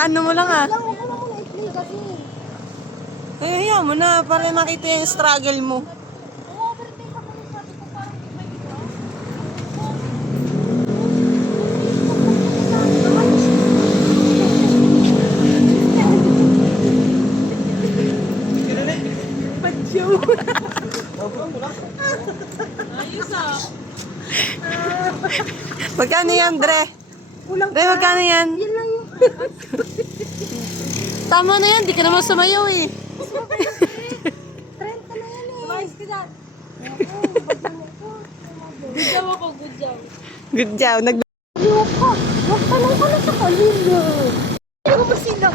Inaano mo lang ah. Lang, ako lang muna i-play kasi. Eh, hayaan mo na para makita yung struggle mo. Overtake ako ng sabi ko parang may iba. Ayos ah. Magkano yan, Dre? Dre, magkano yan? Yan lang yung... Tama na yan, di ka naman sumayaw eh. 30 na yan eh. Umayos ka dyan. Oo, Good job ako, good job. Good job. Ayaw ka. Huwag ka lang pala sa kanila. Ayaw mo sila.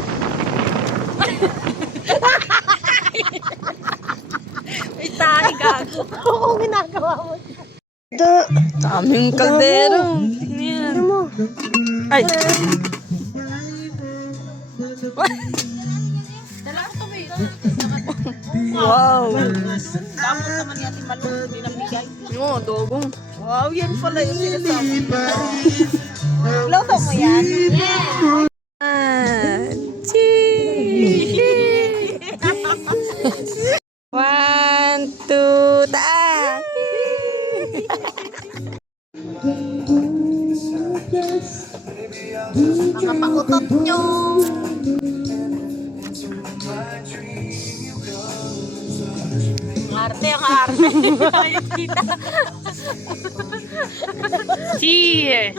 May tayo gago. Oo, ginagawa mo. Daming kaldero. Tingnan yan. mo? Ay! Dala ko to, may. Wow! Damot naman yatin malung, hindi na bigay. Oo, dogong. Wow, yan pala yung sinasabi. Loto mo yan? Yeah. Cheese! 1, 2, taas! Mga pakutot nyo. Arte ang arte. Ayun kita. Cheers!